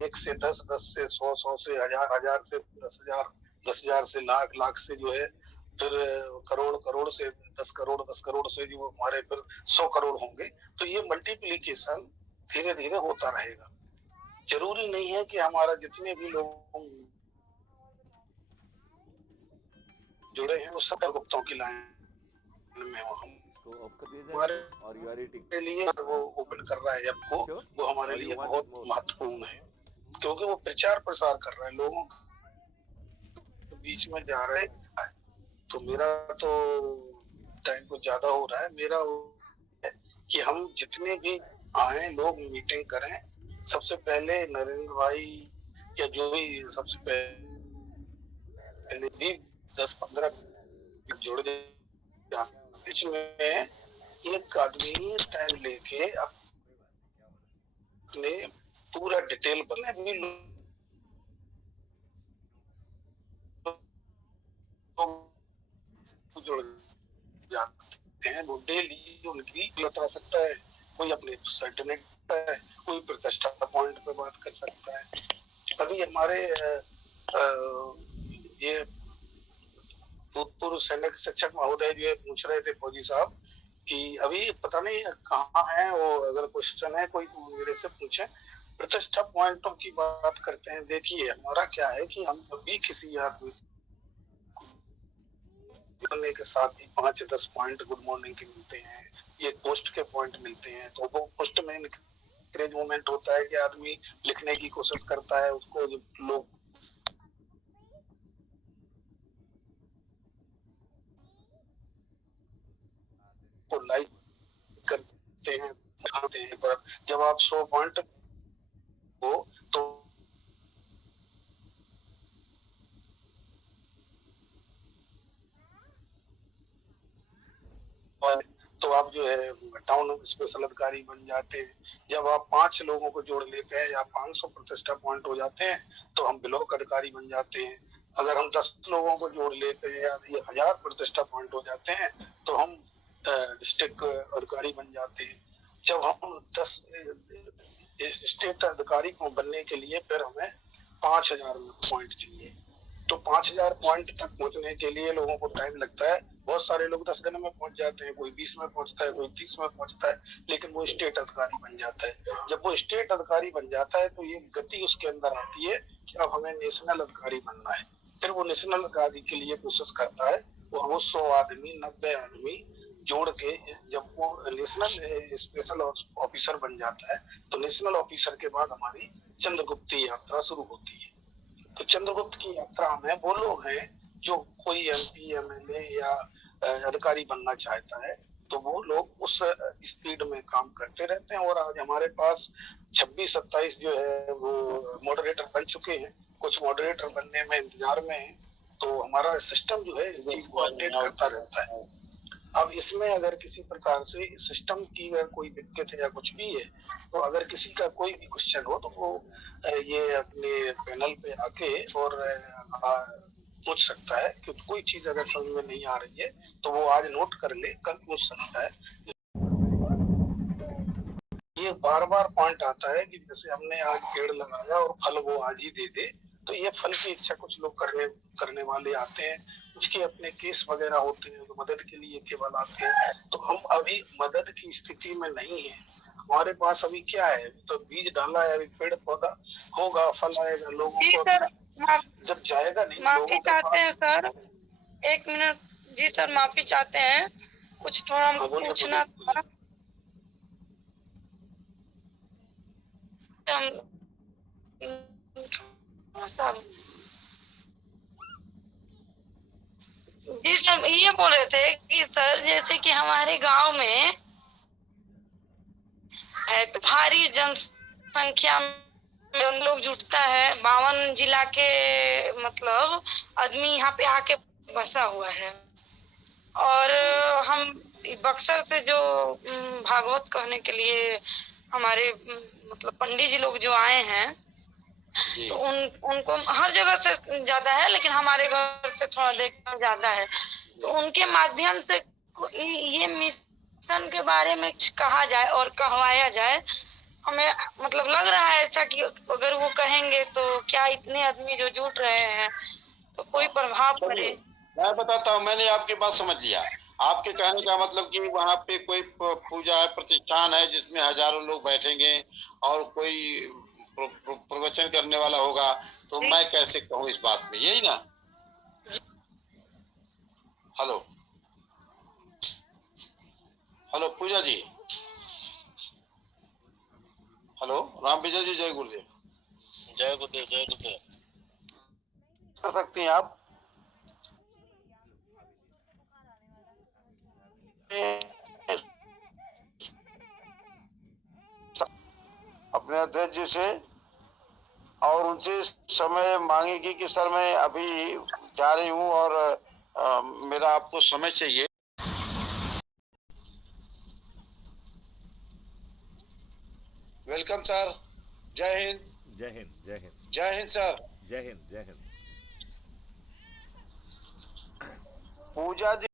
1 से 10, 10 से 100, 100 से 1000, 1000 से 10,000, 10,000 से लाख, लाख से जो है फिर करोड़, करोड़ से 10 करोड़, 10 करोड़ से जो हमारे फिर 100 करोड़ होंगे। तो ये मल्टीप्लिकेशन धीरे धीरे होता रहेगा। जरूरी नहीं है कि हमारा जितने भी लोग जुड़े हैं वो सब गुप्तों की लाइन में हो। हमारे लिए वो ओपन कर रहा है आपको, वो हमारे लिए बहुत महत्वपूर्ण है, क्योंकि वो प्रचार प्रसार कर रहा है, लोगों के बीच में जा रहे हैं। तो मेरा तो टाइम कुछ ज्यादा हो रहा है, मेरा है कि हम जितने भी आए लोग मीटिंग करें, सबसे पहले नरेंद्र भाई या जो भी सबसे पहले भी 10-15 जोड़ दे, इसमें एक आदमी टाइम लेके अपने पूरा डिटेल पर भी जुड़ जाते हैं, वो डेली उनकी बता सकता है, कोई अपने सर्टिफिकेट है, कोई प्रतिष्ठा पॉइंट पे बात कर सकता है। अभी हमारे ये भूतपूर्व सैनिक शिक्षक महोदय जो पूछ रहे थे फौजी साहब कि अभी पता नहीं कहाँ है वो, अगर क्वेश्चन है कोई मेरे से पूछे। प्रतिष्ठा पॉइंटों की बात करते हैं। देखिए हमारा क्या है कि हम अभी किसी आदमी करने के साथ ही 5-10 पॉइंट गुड मॉर्निंग के मिलते हैं, ये पोस्ट के पॉइंट मिलते हैं, तो वो पोस्ट में इंकरेज मोमेंट होता है कि आदमी लिखने की कोशिश करता है, उसको लोग को लाइक करते हैं, दिखाते हैं। पर जब आप 100 पॉइंट हो तो आप जो है टाउन स्पेशल अधिकारी बन जाते हैं। जब आप 5 लोगों को जोड़ लेते हैं या 500 प्रतिष्ठा पॉइंट हो जाते हैं तो हम ब्लॉक अधिकारी बन जाते हैं। अगर हम 10 लोगों को जोड़ लेते हैं या 1000 प्रतिष्ठा पॉइंट हो जाते हैं तो हम डिस्ट्रिक्ट अधिकारी बन जाते हैं। जब हम 10 स्टेट अधिकारी को बनने के लिए फिर हमें 5000 पॉइंट चाहिए। तो 5000 पॉइंट तक पहुंचने के लिए लोगों को टाइम लगता है। बहुत सारे लोग 10 दिन में पहुंच जाते हैं, कोई 20 में पहुंचता है, कोई 30 में पहुंचता है, लेकिन वो स्टेट अधिकारी बन जाता है। जब वो स्टेट अधिकारी बन जाता है तो ये गति उसके अंदर आती है कि अब हमें नेशनल अधिकारी बनना है। फिर वो नेशनल अधिकारी के लिए कोशिश करता है और वो 100 आदमी 90 आदमी जोड़ के जब वो नेशनल स्पेशल ऑफिसर बन जाता है तो नेशनल ऑफिसर के बाद हमारी चंद्रगुप्त यात्रा शुरू होती है। तो चंद्रगुप्त की यात्रा में वो लोग हैं जो कोई MP MLA या अधिकारी बनना चाहता है तो वो लोग उस स्पीड में काम करते रहते हैं। और आज हमारे पास 26-27 जो है वो मॉडरेटर बन चुके हैं, कुछ मॉडरेटर बनने में इंतजार में है। तो हमारा सिस्टम जो है इस चीज को अपडेट करता रहता है। अब इसमें अगर किसी प्रकार से सिस्टम की अगर कोई दिक्कत है या कुछ भी है तो अगर किसी का कोई भी क्वेश्चन हो तो वो ये अपने पैनल पे आके और पूछ सकता है कि कोई चीज अगर समझ में नहीं आ रही है तो वो आज नोट कर ले, कल पूछ सकता है। ये बार बार पॉइंट आता है कि जैसे हमने आज पेड़ लगाया और फल वो आज ही दे दे, तो ये फल की इच्छा कुछ लोग करने वाले आते हैं, उसके अपने केस वगैरह होते हैं तो मदद के लिए केवल आते हैं। तो हम अभी मदद की स्थिति में नहीं है। हमारे पास अभी क्या है, तो बीज डाला है, अभी पेड़ पौधा होगा, फल आएगा, लोगों को जब जाएगा नहीं। माफी चाहते हैं सर, 1 मिनट। जी सर माफी चाहते हैं, कुछ थोड़ा हमको पूछना था। जी सर ये बोल रहे थे कि सर जैसे कि हमारे गांव में भारी जनसंख्या में लोग जुटता है, 52 जिला के मतलब आदमी यहाँ पे आके बसा हुआ है। और हम बक्सर से जो भागवत कहने के लिए हमारे मतलब पंडित जी लोग जो आए हैं तो उनको हर जगह से ज्यादा है, लेकिन हमारे घर से थोड़ा देखकर ज्यादा है। तो उनके माध्यम से ये मिशन के बारे में कहा जाए और कहवाया जाए हमें मतलब लग रहा है ऐसा कि अगर वो कहेंगे तो क्या इतने आदमी जो जुट रहे हैं तो कोई प्रभाव चलिए पड़े। मैं बताता हूँ, मैंने आपकी बात समझ लिया। आपके कहने का मतलब कि वहाँ पे कोई पूजा है, प्रतिष्ठान है जिसमें हजारों लोग बैठेंगे और कोई प्रवचन करने वाला होगा, तो मैं कैसे कहूँ इस बात में, यही ना? हेलो हेलो पूजा जी, हेलो राम विजय जी, जय गुरुदेव। जय गुरुदेव, जय गुरुदेव। कर सकती हैं आप अपने अध्यक्ष जी से और उनसे समय मांगेगी कि सर मैं अभी जा रही हूँ और मेरा आपको समय चाहिए। वेलकम सर, जय हिंद। जय हिंद, जय हिंद। जय हिंद सर। जय हिंद, जय हिंद। पूजा जी